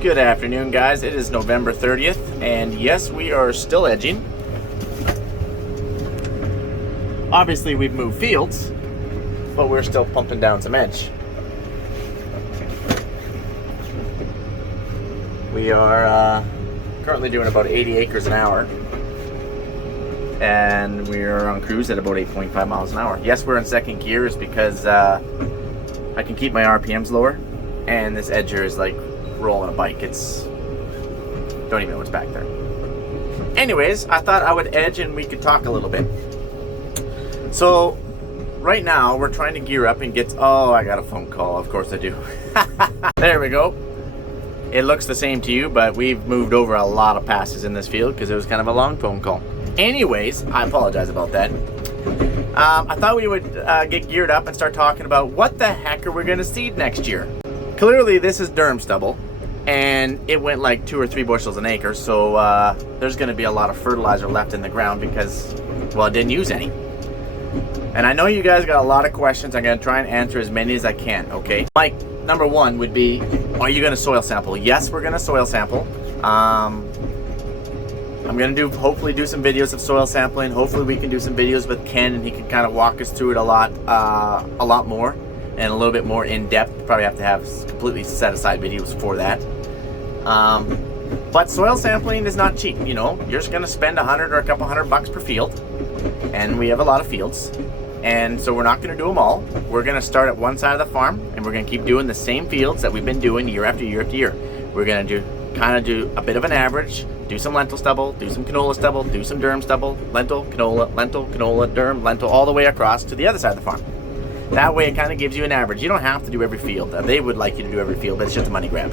Good afternoon, guys. It is November 30th, and yes, we are still edging. Obviously, we've moved fields, but we're still pumping down some edge. We are currently doing about 80 acres an hour, and we're on cruise at about 8.5 miles an hour. Yes, we're in second gear is because I can keep my RPMs lower, and this edger is like rolling a bike. It's don't even know what's back there. Anyways, I thought I would edge and we could talk a little bit. So right now we're trying to gear up and get, oh, I got a phone call. Of course I do. There we go. It looks the same to you, but we've moved over a lot of passes in this field because it was kind of a long phone call. Anyways, I apologize about that. I thought we would get geared up and start talking about what the heck are we going to seed next year. Clearly this is durum stubble, and it went like 2 or 3 bushels an acre, so there's going to be a lot of fertilizer left in the ground because, well, it didn't use any. And I know you guys got a lot of questions. I'm going to try and answer as many as I can, okay? Like, number one would be, are you going to soil sample? Yes, we're going to soil sample. I'm going to hopefully do some videos of soil sampling. Hopefully we can do some videos with Ken, and he can kind of walk us through it a lot more and a little bit more in depth. Probably have to have completely set aside videos for that. But soil sampling is not cheap. You know, you're just going to spend $100 or a couple $100 per field, and we have a lot of fields, and so we're not going to do them all. We're going to start at one side of the farm, and we're going to keep doing the same fields that we've been doing year after year after year. We're going to do a bit of an average, do some lentil stubble, do some canola stubble, do some durum stubble, lentil, canola, durum, lentil, all the way across to the other side of the farm. That way it kind of gives you an average. You don't have to do every field. They would like you to do every field, but it's just a money grab.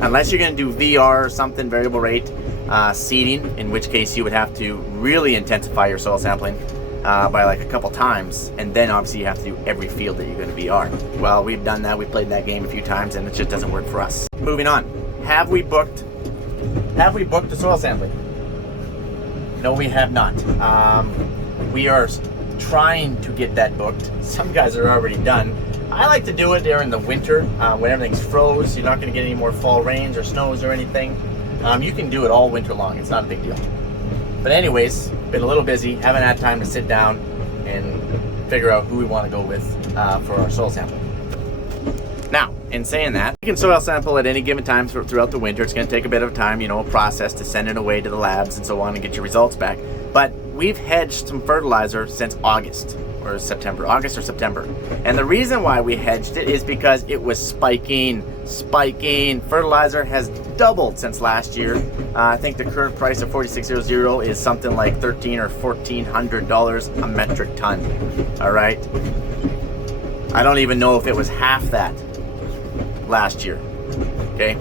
Unless you're going to do VR or something, variable rate seeding, in which case you would have to really intensify your soil sampling by like a couple times, and then obviously you have to do every field that you're going to VR. Well, we've done that. We played that game a few times, and it just doesn't work for us. Moving on. Have we booked the soil sampling? No, we have not. We are trying to get that booked. Some guys are already done. I like to do it during the winter when everything's froze. You're not going to get any more fall rains or snows or anything. You can do it all winter long. It's not a big deal. But anyways, been a little busy. Haven't had time to sit down and figure out who we want to go with for our soil sample. Now, in saying that, you can soil sample at any given time throughout the winter. It's going to take a bit of time, you know, a process to send it away to the labs and so on and get your results back. But we've hedged some fertilizer since August or September. And the reason why we hedged it is because it was spiking. Fertilizer has doubled since last year. I think the current price of 46.00 is something like $1,300 or $1,400 a metric ton. All right. I don't even know if it was half that last year. Okay.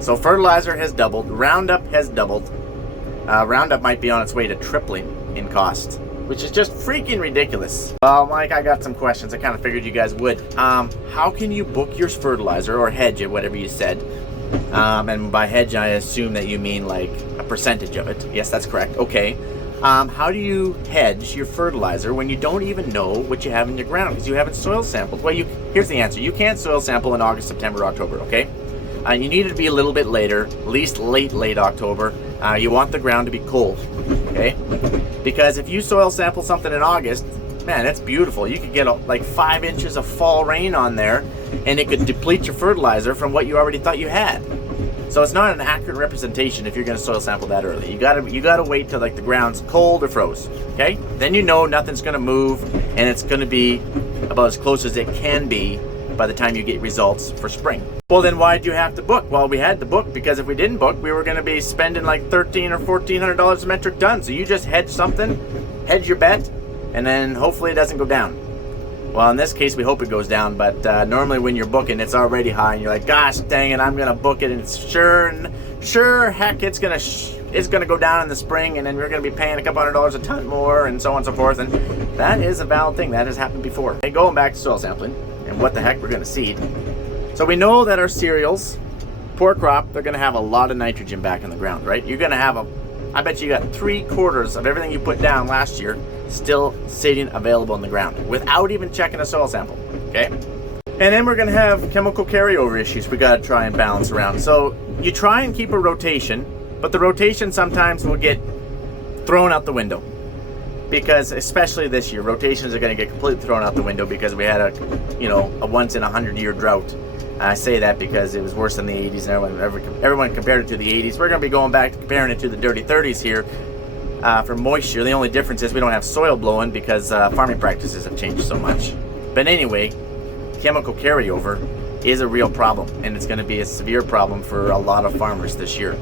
So fertilizer has doubled. Roundup has doubled. Roundup might be on its way to tripling in cost, which is just freaking ridiculous. Well, Mike, I got some questions. I kind of figured you guys would. How can you book your fertilizer or hedge it, whatever you said? And by hedge, I assume that you mean like a percentage of it. Yes, that's correct. Okay. How do you hedge your fertilizer when you don't even know what you have in your ground because you haven't soil sampled? Well, here's the answer. You can't soil sample in August, September, October, okay? You need it to be a little bit later, at least late October. You want the ground to be cold, okay? Because if you soil sample something in August, man, that's beautiful. You could get like 5 inches of fall rain on there, and it could deplete your fertilizer from what you already thought you had. So it's not an accurate representation if you're going to soil sample that early. You gotta wait till like the ground's cold or froze, okay? Then you know nothing's going to move, and it's going to be about as close as it can be by the time you get results for spring. Well, then why do you have to book? Well, we had to book because if we didn't book, we were going to be spending like $1,300 or $1,400 a metric ton. So you just hedge something, hedge your bet, and then hopefully it doesn't go down. Well, in this case, we hope it goes down, but normally when you're booking, it's already high, and you're like, gosh dang it, I'm going to book it, and it's sure heck, it's going to go down in the spring, and then we're going to be paying a couple $100 a ton more, and so on and so forth, and that is a valid thing. That has happened before. Hey, going back to soil sampling, and what the heck we're going to seed. So we know that our cereals, poor crop, they're going to have a lot of nitrogen back in the ground, right? You're going to have I bet you got 3/4 of everything you put down last year still sitting available in the ground without even checking a soil sample, okay? And then we're going to have chemical carryover issues we got to try and balance around. So you try and keep a rotation, but the rotation sometimes will get thrown out the window. Because especially this year, rotations are going to get completely thrown out the window because we had a once in 100-year drought. I say that because it was worse than the 80s and everyone compared it to the 80s. We're going to be going back to comparing it to the dirty 30s here for moisture. The only difference is we don't have soil blowing because farming practices have changed so much. But anyway, chemical carryover is a real problem, and it's going to be a severe problem for a lot of farmers this year.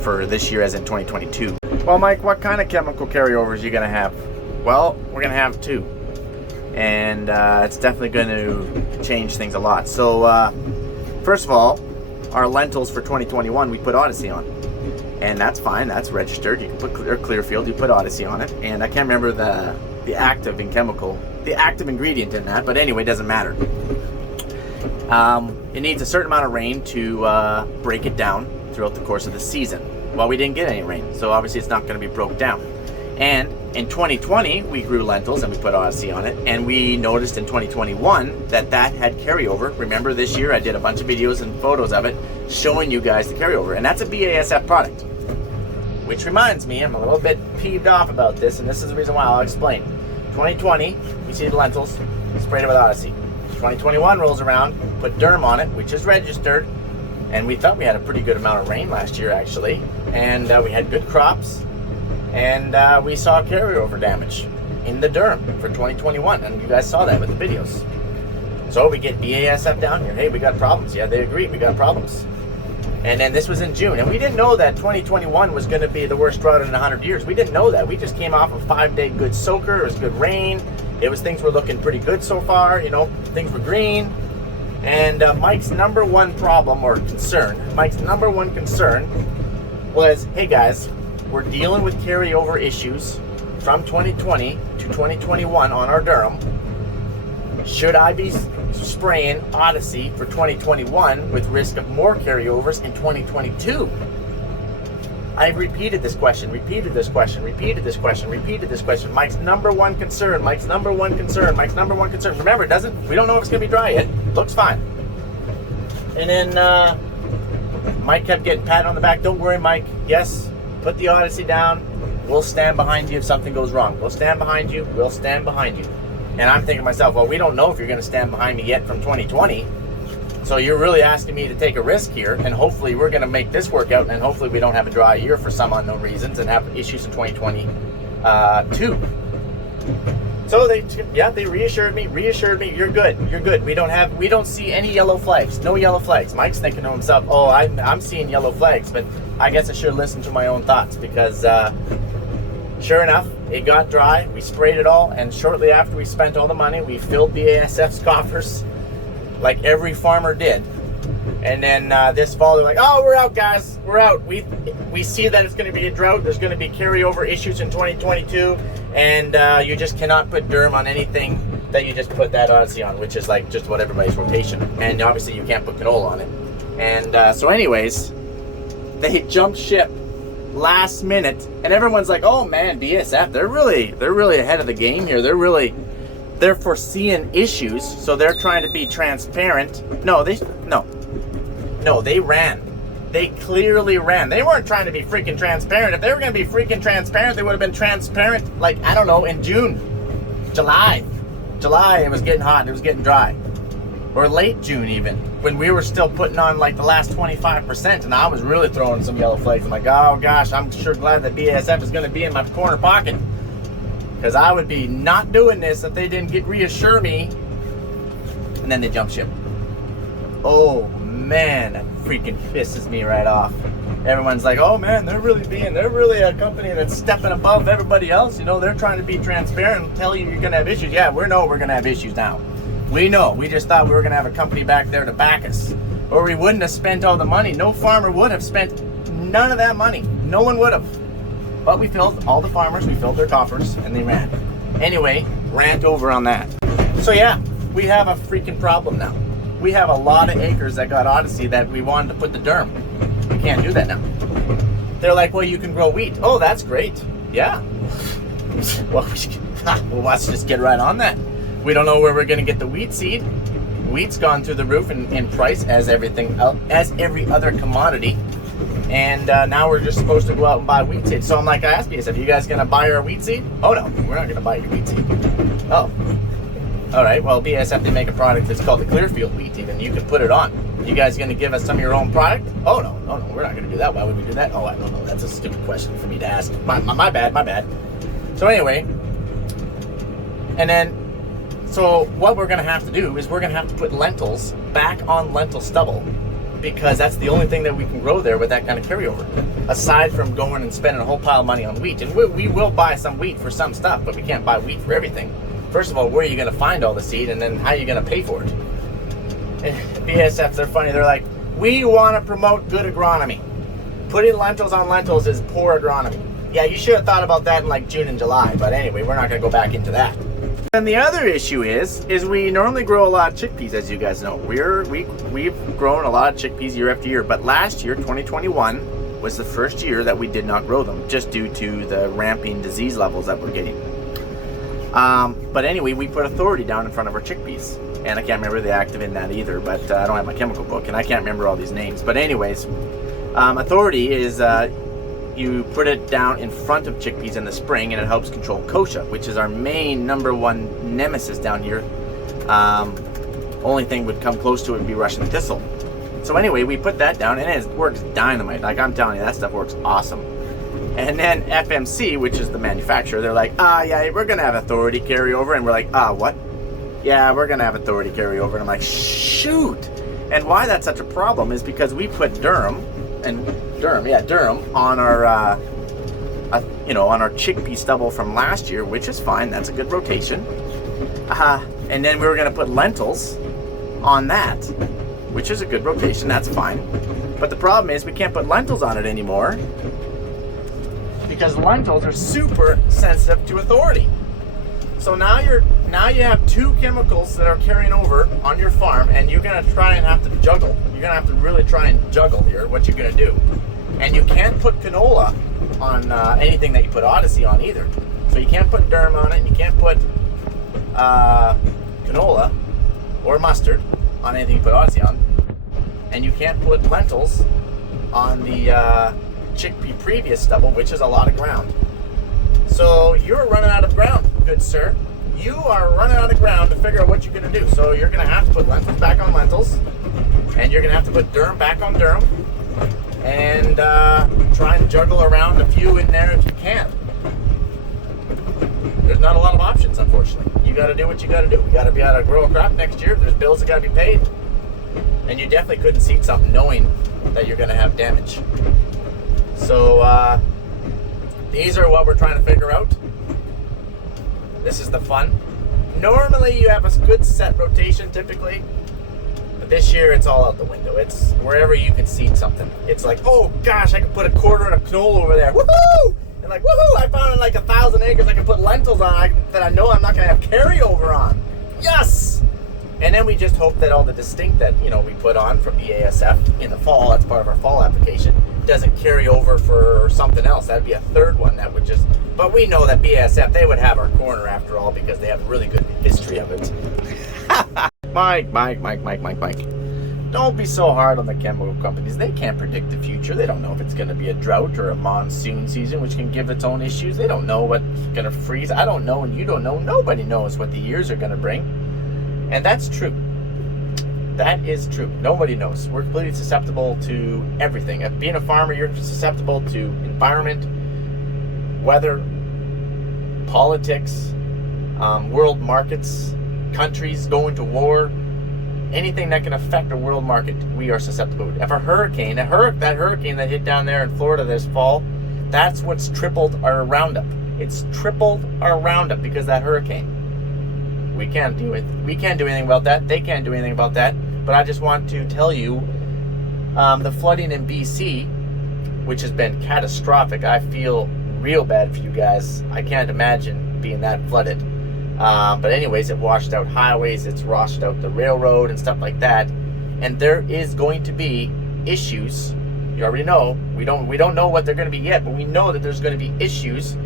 For this year as in 2022. Well, Mike, what kind of chemical carryovers are you going to have? Well, we're going to have two. And it's definitely going to change things a lot. So, first of all, our lentils for 2021, we put Odyssey on. And that's fine, that's registered. You can put Clearfield, you put Odyssey on it. And I can't remember the active ingredient in that, but anyway, it doesn't matter. It needs a certain amount of rain to break it down throughout the course of the season. Well, we didn't get any rain, so obviously it's not going to be broke down. And in 2020, we grew lentils and we put Odyssey on it, and we noticed in 2021 that had carryover. Remember, this year I did a bunch of videos and photos of it showing you guys the carryover, and that's a BASF product. Which reminds me, I'm a little bit peeved off about this, and this is the reason why. I'll explain. 2020, we see the lentils, sprayed it with Odyssey. 2021 rolls around, put Derm on it, which is registered, and we thought we had a pretty good amount of rain last year, actually, and we had good crops, and we saw carryover damage in the Derm for 2021, and you guys saw that with the videos. So we get BASF down here. Hey, we got problems. Yeah, they agree, we got problems. And then this was in June, and we didn't know that 2021 was going to be the worst drought in 100 years. We didn't know that. We just came off a 5-day good soaker. It was good rain. Things were looking pretty good so far. Things were green. And Mike's number one problem or concern, was, hey guys, we're dealing with carryover issues from 2020 to 2021 on our durum. Should I be spraying Odyssey for 2021 with risk of more carryovers in 2022? I've repeated this question. Mike's number one concern. Remember, we don't know if it's going to be dry yet. Looks fine. And then Mike kept getting patted on the back. Don't worry, Mike. Yes, put the Odyssey down. We'll stand behind you if something goes wrong. We'll stand behind you. And I'm thinking to myself, well, we don't know if you're going to stand behind me yet from 2020. So you're really asking me to take a risk here, and hopefully we're going to make this work out, and hopefully we don't have a dry year for some unknown reasons and have issues in 2022. So they reassured me, you're good. We don't see any yellow flags, no yellow flags. Mike's thinking to himself, oh, I'm seeing yellow flags, but I guess I should listen to my own thoughts, because sure enough, it got dry, we sprayed it all, and shortly after we spent all the money, we filled BASF's coffers like every farmer did. And then this fall, they're like, oh, we're out, guys, we're out. We see that it's going to be a drought, there's going to be carryover issues in 2022, and you just cannot put Derm on anything that you just put that Odyssey on, which is like just what everybody's rotation. And obviously you can't put canola on it. And so anyways, they jumped ship last minute, and everyone's like, oh man, BASF, they're really ahead of the game here. They're foreseeing issues, so they're trying to be transparent. No, they ran. They clearly ran. They weren't trying to be freaking transparent. If they were going to be freaking transparent, they would have been transparent, like, I don't know, in June, July, it was getting hot, it was getting dry. Or late June even, when we were still putting on like the last 25%, and I was really throwing some yellow flags. I'm like, oh gosh, I'm sure glad that BASF is going to be in my corner pocket, because I would be not doing this if they didn't reassure me. And then they jump ship. Oh man, that freaking pisses me right off. Everyone's like, oh man, they're really a company that's stepping above everybody else. They're trying to be transparent and tell you you're going to have issues. Yeah, we know we're going to have issues now. We know. We just thought we were going to have a company back there to back us, or we wouldn't have spent all the money. No farmer would have spent none of that money. No one would have. But we filled all the farmers, we filled their coffers, and they ran. Anyway, rant over on that. So yeah, we have a freaking problem now. We have a lot of acres that got Odyssey that we wanted to put the Derm. We can't do that now. They're like, well, you can grow wheat. Oh, that's great. Yeah. Well, let's just get right on that. We don't know where we're going to get the wheat seed. Wheat's gone through the roof in price as everything else, as every other commodity. And now we're just supposed to go out and buy wheat seed. So I'm like, I asked BASF, you guys gonna buy our wheat seed? Oh no, we're not gonna buy your wheat seed. Oh, all right. Well, BASF, they make a product that's called the Clearfield wheat seed, and you can put it on. You guys gonna give us some of your own product? Oh no, we're not gonna do that. Why would we do that? Oh, I don't know. That's a stupid question for me to ask. My bad. So anyway, and then, so what we're gonna have to do is we're gonna have to put lentils back on lentil stubble, because that's the only thing that we can grow there with that kind of carryover, aside from going and spending a whole pile of money on wheat. And we will buy some wheat for some stuff, but we can't buy wheat for everything. First of all, where are you going to find all the seed, and then how are you going to pay for it? BASF, they're funny. They're like, we want to promote good agronomy. Putting lentils on lentils is poor agronomy. Yeah, you should have thought about that in like June and July, but anyway, we're not going to go back into that. And the other issue is we normally grow a lot of chickpeas, as you guys know. We've grown a lot of chickpeas year after year, but last year, 2021, was the first year that we did not grow them, just due to the ramping disease levels that we're getting. But anyway, we put authority down in front of our chickpeas, and I can't remember the active in that either, but I don't have my chemical book, and I can't remember all these names. But anyways, authority is you put it down in front of chickpeas in the spring, and it helps control kochia, which is our main #1 nemesis down here. Only thing would come close to it would be Russian thistle. So anyway, we put that down, and it works dynamite. Like, I'm telling you, that stuff works awesome. And then FMC, which is the manufacturer, they're like, yeah, we're gonna have authority carryover, and we're like, what? Yeah, we're gonna have authority carryover, and I'm like, shoot. And why that's such a problem is because we put Durham on our on our chickpea stubble from last year, which is fine. That's a good rotation. And then we were going to put lentils on that, which is a good rotation. That's fine. But the problem is we can't put lentils on it anymore because lentils are super sensitive to authority. So now you have two chemicals that are carrying over on your farm, and you're going to try and have to juggle. You're going to have to really try and juggle here what you're going to do. And you can't put canola on anything that you put Odyssey on either. So you can't put Durham on it, and you can't put canola or mustard on anything you put Odyssey on. And you can't put lentils on the chickpea previous stubble, which is a lot of ground. So you're running out of ground, good sir. You are running out of ground to figure out what you're going to do. So you're going to have to put lentils back on lentils, and you're going to have to put Durham back on Durham, and try and juggle around a few in there if you can. There's not a lot of options, unfortunately. You got to do what you got to do. We got to be able to grow a crop next year. There's bills that got to be paid, and you definitely couldn't seed something knowing that you're going to have damage. So these are what we're trying to figure out. This is the fun. Normally you have a good set rotation typically, but this year it's all out the window. It's wherever you can seed something. It's like, oh gosh, I could put a quarter of canola over there. Woohoo! And like, woohoo! I found like 1,000 acres I can put lentils on that I know I'm not going to have carryover on. Yes! And then we just hope that all the distinct that we put on from the BASF in the fall, that's part of our fall application, doesn't carry over for something else. That'd be a third one that would just. But we know that BASF, they would have our corner after all because they have a really good history of it. Mike. Don't be so hard on the chemical companies. They can't predict the future. They don't know if it's going to be a drought or a monsoon season, which can give its own issues. They don't know what's going to freeze. I don't know, and you don't know. Nobody knows what the years are going to bring. And that's true. That is true. Nobody knows. We're completely susceptible to everything. Being a farmer, you're susceptible to environment, weather, politics, world markets, countries going to war. Anything that can affect a world market, we are susceptible to. If a hurricane, that hurricane that hit down there in Florida this fall, that's what's tripled our Roundup. It's tripled our Roundup because of that hurricane. We can't do it. We can't do anything about that. They can't do anything about that. But I just want to tell you, the flooding in BC, which has been catastrophic. I feel real bad for you guys. I can't imagine being that flooded. But anyways, it washed out highways. It's washed out the railroad and stuff like that. And there is going to be issues. You already know. We don't know what they're going to be yet, but we know that there's going to be issues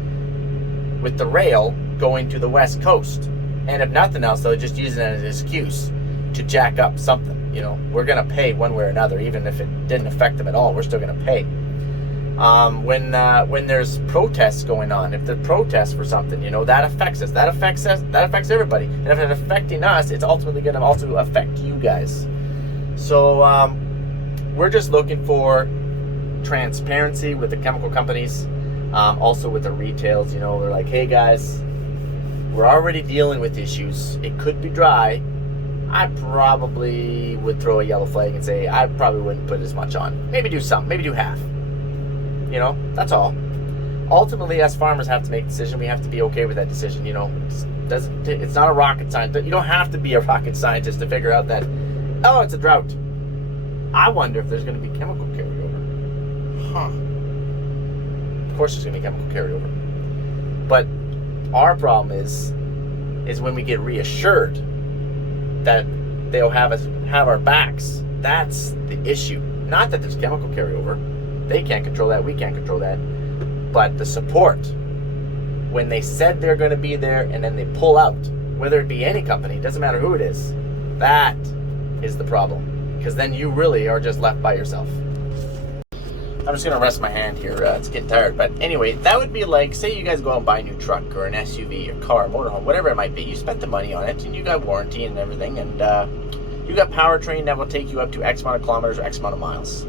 with the rail going to the West Coast. And if nothing else, they'll just use it as an excuse to jack up something. You know, we're going to pay one way or another, even if it didn't affect them at all. We're still going to pay. When there's protests going on, if there's protests for something, you know, that affects us. That affects everybody. And if it's affecting us, it's ultimately going to also affect you guys. So we're just looking for transparency with the chemical companies, also with the retails. You know, they're like, hey guys, we're already dealing with issues. It could be dry. I probably would throw a yellow flag and say I probably wouldn't put as much on. Maybe do some, maybe do half. You know, that's all. Ultimately, as farmers have to make a decision. We have to be okay with that decision. You know, it's not a rocket science. You don't have to be a rocket scientist to figure out that, oh, it's a drought. I wonder if there's going to be chemical carryover. Of course there's going to be chemical carryover. But our problem is when we get reassured that they'll have our backs. That's the issue. Not that there's chemical carryover. They can't control that. We can't control that. But the support, when they said they're going to be there and then they pull out, whether it be any company, doesn't matter who it is, that is the problem. Because then you really are just left by yourself. I'm just going to rest my hand here. It's getting tired. But anyway, that would be like, say you guys go out and buy a new truck or an SUV or car, motorhome, whatever it might be. You spent the money on it and you got warranty and everything. And you got powertrain that will take you up to X amount of kilometers or X amount of miles.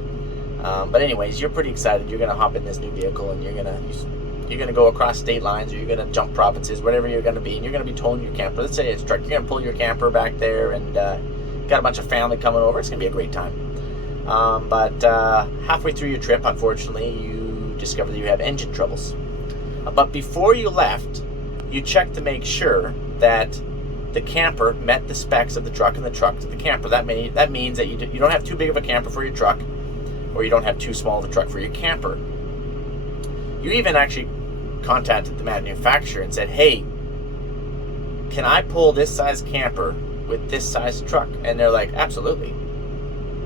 But anyways, you're pretty excited. You're going to hop in this new vehicle and you're going to go across state lines, or you're going to jump provinces, whatever you're going to be. And you're going to be towing your camper. Let's say it's a truck. You're going to pull your camper back there and got a bunch of family coming over. It's going to be a great time. But halfway through your trip, unfortunately, you discover that you have engine troubles. But before you left, you checked to make sure that the camper met the specs of the truck and the truck to the camper. That means that you don't have too big of a camper for your truck, or you don't have too small of a truck for your camper. You even actually contacted the manufacturer and said, hey, can I pull this size camper with this size truck? And they're like, absolutely,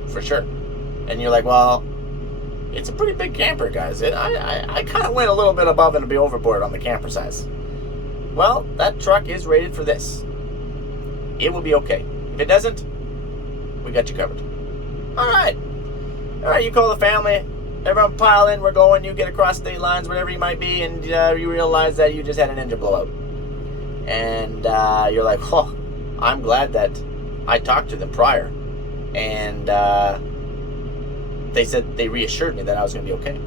for sure. And you're like, well, it's a pretty big camper, guys. I kind of went a little bit above and overboard on the camper size. Well, that truck is rated for this. It will be okay. If it doesn't, we got you covered. All right, you call the family, everyone pile in, we're going, you get across state lines, whatever you might be, and you realize that you just had an engine blowout. And you're like, oh, I'm glad that I talked to them prior. And they said, they reassured me that I was going to be okay.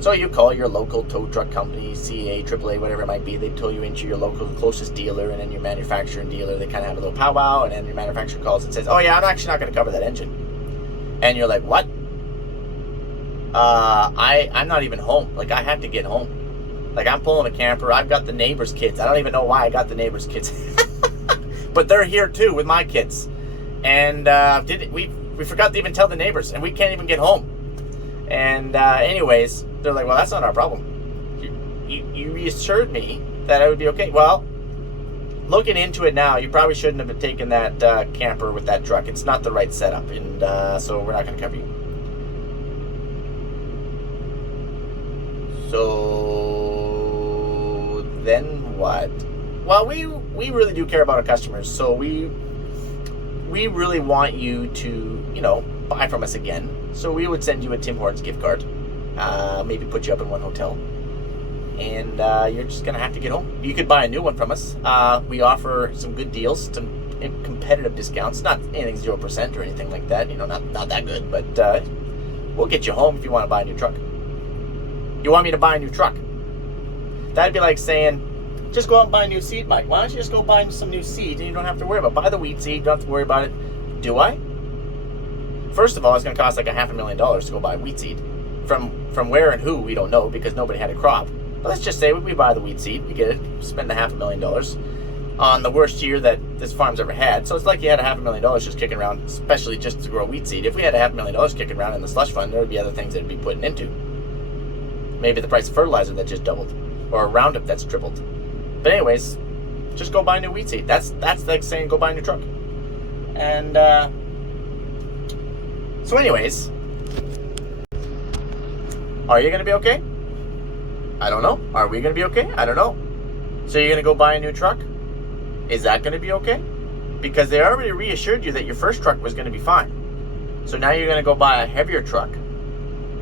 So you call your local tow truck company, CA, AAA, whatever it might be. They tow you into your local closest dealer, and then your manufacturer dealer, they kind of have a little powwow, and then your manufacturer calls and says, oh yeah, I'm actually not going to cover that engine. And you're like, what? I'm not even home. Like, I have to get home. Like, I'm pulling a camper. I've got the neighbor's kids. I don't even know why I got the neighbor's kids. But they're here too with my kids. And we forgot to even tell the neighbors, and we can't even get home. And anyways, they're like, well, that's not our problem. You reassured me that I would be okay. Well, looking into it now, you probably shouldn't have been taking that camper with that truck. It's not the right setup, and so we're not going to cover you. So then what? Well, we really do care about our customers, so we really want you to, you know, buy from us again. So we would send you a Tim Hortons gift card, maybe put you up in one hotel, and you're just gonna have to get home. You could buy a new one from us. We offer some good deals, some competitive discounts. Not anything 0% or anything like that. You know, not that good, but we'll get you home if you want to buy a new truck. You want me to buy a new truck? That'd be like saying, just go out and buy a new seed, Mike. Why don't you just go buy some new seed and you don't have to worry about it? Buy the wheat seed, you don't have to worry about it. Do I? First of all, it's going to cost like $500,000 to go buy wheat seed. From where and who, we don't know, because nobody had a crop. But let's just say we buy the wheat seed, we get it, spend the $500,000 on the worst year that this farm's ever had. So it's like you had $500,000 just kicking around, especially just to grow wheat seed. If we had $500,000 kicking around in the slush fund, there would be other things that would be putting into. Maybe the price of fertilizer that just doubled, or a Roundup that's tripled. But anyways, just go buy new wheat seed. That's like saying go buy a new truck. And so anyways, are you going to be okay? I don't know. Are we going to be okay? I don't know. So you're going to go buy a new truck? Is that going to be okay? because they already reassured you that your first truck was going to be fine. So now you're going to go buy a heavier truck.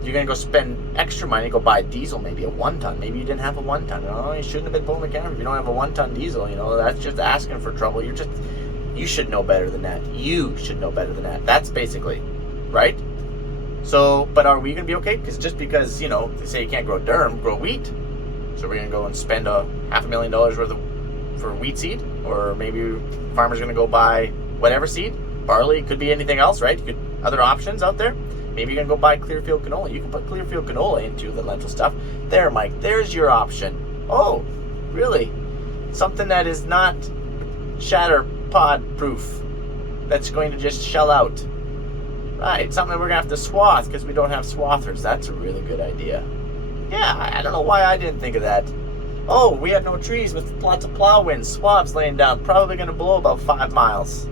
You're going to go spend extra money, go buy a diesel, maybe a 1-ton. Maybe you didn't have a 1-ton. Oh, you shouldn't have been pulling the camera if you don't have a 1-ton diesel. That's just asking for trouble. You should know better than that. You should know better than that. That's basically, right? So, but are we going to be okay? Because they say you can't grow durum, grow wheat. So we're going to go and spend $500,000 worth for wheat seed, or maybe farmers are going to go buy whatever seed. Barley, could be anything else, right? Other options out there. Maybe you're going to go buy Clearfield canola. You can put Clearfield canola into the lentil stuff. There, Mike, there's your option. Oh, really? Something that is not shatter pod proof. That's going to just shell out. Right, something that we're going to have to swath because we don't have swathers. That's a really good idea. Yeah, I don't know why I didn't think of that. Oh, we have no trees with lots of plow winds, swabs laying down. Probably going to blow about 5 miles.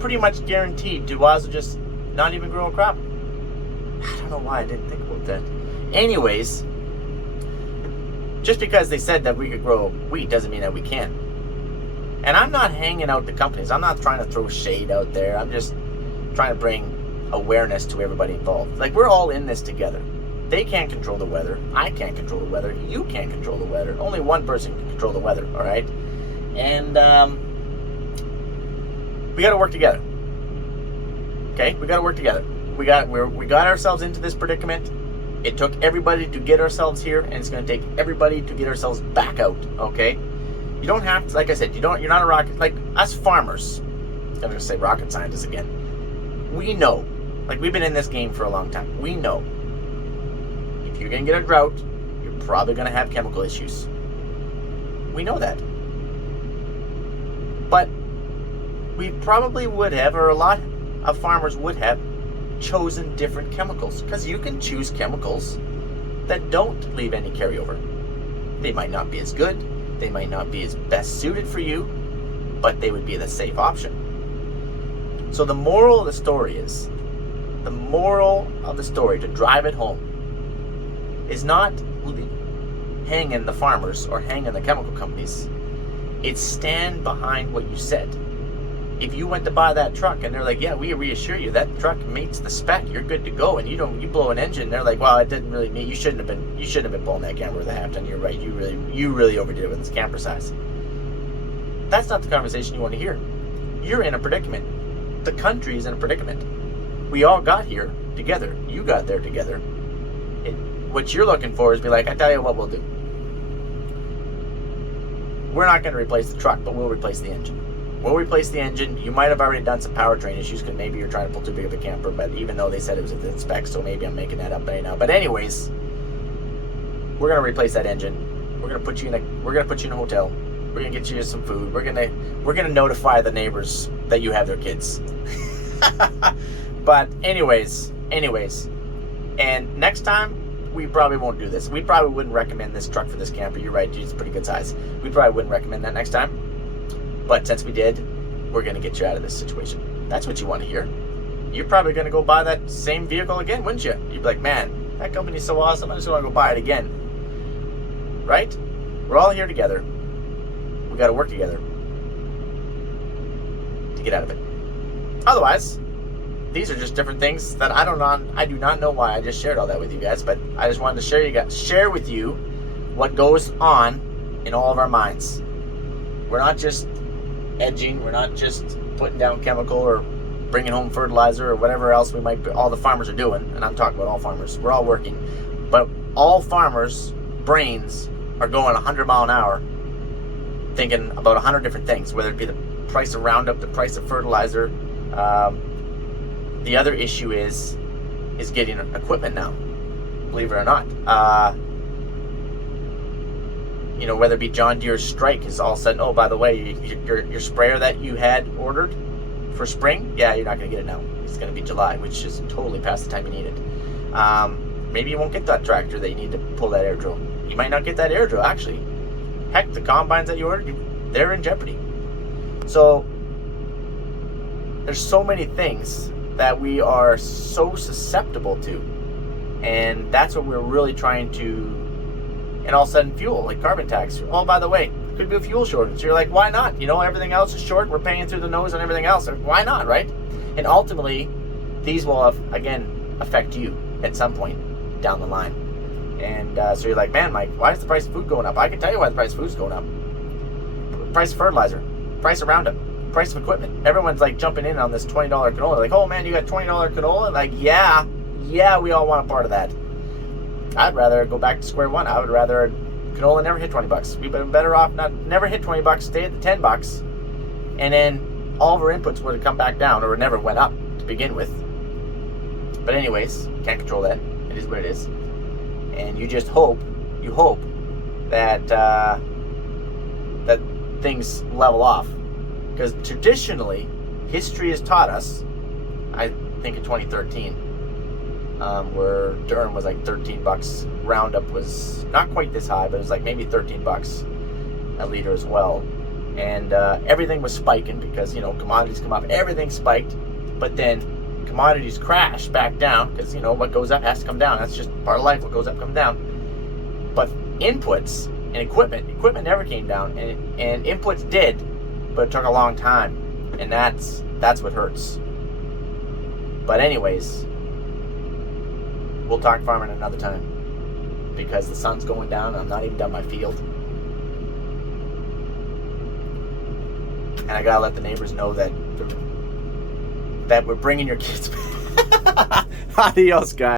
Pretty much guaranteed Duaz will just not even grow a crop. I don't know why I didn't think about that. Anyways, just because they said that we could grow wheat doesn't mean that we can. And I'm not hanging out the companies. I'm not trying to throw shade out there. I'm just trying to bring awareness to everybody involved. Like, we're all in this together. They can't control the weather. I can't control the weather. You can't control the weather. Only one person can control the weather, all right? And we got to work together. Okay? We got to work together. We got ourselves into this predicament. It took everybody to get ourselves here, and it's going to take everybody to get ourselves back out, okay? You don't have to, like I said, you're not a rocket, like us farmers, I'm going to say rocket scientists again. We know, like we've been in this game for a long time. We know if you're going to get a drought, you're probably going to have chemical issues. We know that. But we probably would have, or a lot of farmers would have, chosen different chemicals, because you can choose chemicals that don't leave any carryover. They might not be as good, they might not be as best suited for you, but they would be the safe option. So the moral of the story is, to drive it home, is not hanging the farmers or hanging the chemical companies. It's stand behind what you said. If you went to buy that truck and they're like, yeah, we reassure you that truck meets the spec, you're good to go, and you blow an engine, they're like, well, it didn't really meet, you shouldn't have been pulling that camper with a half ton. You're right, you really overdid it with this camper size. That's not the conversation you want to hear. You're in a predicament. The country is in a predicament. We all got here together. You got there together. What you're looking for is be like, I tell you what we'll do. We're not going to replace the truck, but we'll replace the engine. We'll replace the engine. You might have already done some powertrain issues because maybe you're trying to pull too big of a camper, but even though they said it was within spec, so maybe I'm making that up right now. But anyways, we're gonna replace that engine. We're gonna put you in a hotel. We're gonna get you some food. We're gonna notify the neighbors that you have their kids. But anyways, and next time we probably won't do this. We probably wouldn't recommend this truck for this camper. You're right, it's a pretty good size. We probably wouldn't recommend that next time. But since we did, we're going to get you out of this situation. That's what you want to hear. You're probably going to go buy that same vehicle again, wouldn't you? You'd be like, man, that company's so awesome, I just want to go buy it again. Right? We're all here together. We got to work together to get out of it. Otherwise, these are just different things that I do not know why I just shared all that with you guys, but I just wanted to share with you what goes on in all of our minds. We're not just edging, we're not just putting down chemical or bringing home fertilizer or whatever else all the farmers are doing, and I'm talking about all farmers. We're all working, but all farmers' brains are going 100 mile an hour thinking about 100 different things, whether it be the price of Roundup, the price of fertilizer. The other issue is getting equipment now, believe it or not. Whether it be John Deere's Strike is all of a sudden, oh, by the way, your sprayer that you had ordered for spring, yeah, you're not going to get it now. It's going to be July, which is totally past the time you need it. Maybe you won't get that tractor that you need to pull that air drill. You might not get that air drill, actually. Heck, the combines that you ordered, they're in jeopardy. So there's so many things that we are so susceptible to. And that's what we're really trying to. And all of a sudden, fuel, like carbon tax. Oh, by the way, could be a fuel shortage. So you're like, why not? You know, everything else is short. We're paying through the nose on everything else. Why not, right? And ultimately, these will, again, affect you at some point down the line. And so you're like, man, Mike, why is the price of food going up? I can tell you why the price of food's going up. Price of fertilizer, price of Roundup, price of equipment. Everyone's like jumping in on this $20 canola. Like, oh man, you got $20 canola? Like, yeah, we all want a part of that. I'd rather go back to square one. I would rather canola never hit 20 bucks. We've been better off never hit 20 bucks, stay at the 10 bucks, and then all of our inputs would have come back down or never went up to begin with. But anyways, can't control that. It is what it is. And you just hope that that things level off. Because traditionally, history has taught us, I think in 2013, where Durham was like 13 bucks. Roundup was not quite this high, but it was like maybe 13 bucks a liter as well. And everything was spiking because, you know, commodities come up, everything spiked, but then commodities crash back down because, you know, what goes up has to come down. That's just part of life. What goes up comes down. But inputs and equipment never came down, and inputs did, but it took a long time, and that's what hurts. But anyways, we'll talk farming another time because the sun's going down and I'm not even done my field. And I gotta let the neighbors know that we're bringing your kids back. Adios, guys.